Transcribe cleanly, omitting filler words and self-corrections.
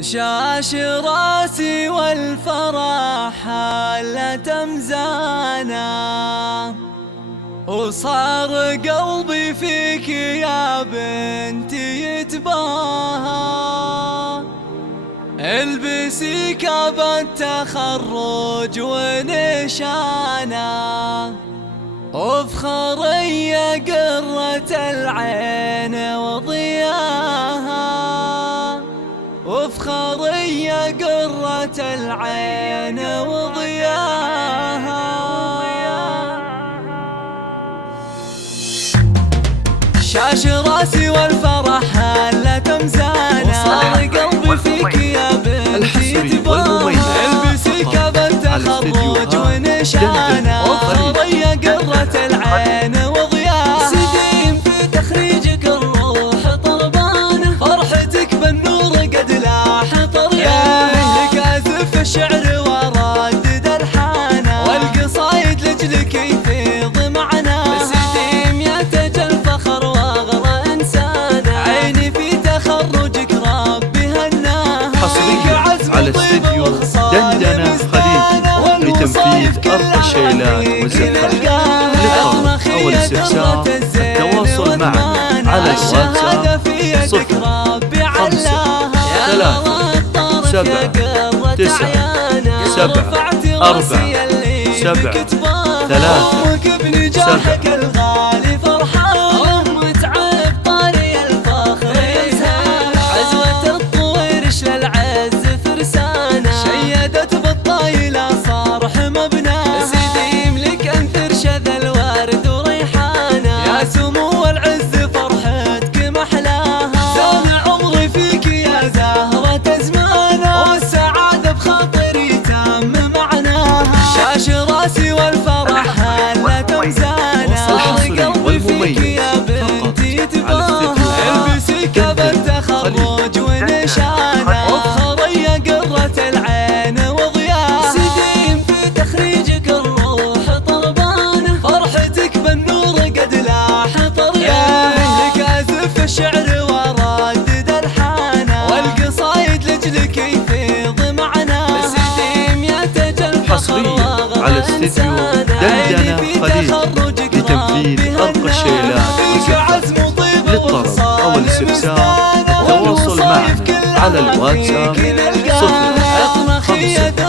شاش راسي والفرح حالة مزانا، وصار قلبي فيك يا بنتي يتباهى. البسي كاب التخرج ونشانا، وافخري يا قرة العين وضياها، وافخري يا قرة العين وضياها. شاش راسي والفرح هالة مزانا، وصار قلبي فيك يا بنتي يتباهى. البسي كاب التخرج ونشانا، وافخري يا قرة العين وضياها. سديم في تخريجك الروح طربانة، فرحتك بالنور قد لاح طريانة. لك أزف الشعر وردد الحانة، والقصايد لجلك يفيض معنا. سديم يا تاج الفخر واغرى إنسانة، عيني في تخرجك ربي هناها. حصريا على استديو دندنة خليجي لتنفيذ أرقى الشيلات والزفات. للطلب أو الاستفسار التواصل معنا على الواتساب 05 راسي والفرح هالة مزانا، وصار قلبي فيك يا بنتي يتباهى. البسي كاب التخرج ونشانا، وافخري يا قرة العين وضياها. سديم في تخريجك الروح طربانة، فرحتك بالنور قد لاح طريانة. لك أزف الشعر وردد الحانة، والقصايد لجلك يفيض معنا. سديم يا تاج الفخر على استديو دندنة خليجي لتنفيذ أرقى الشيلات والزفات. للطلب أو الاستفسار التواصل معنا على الواتساب 05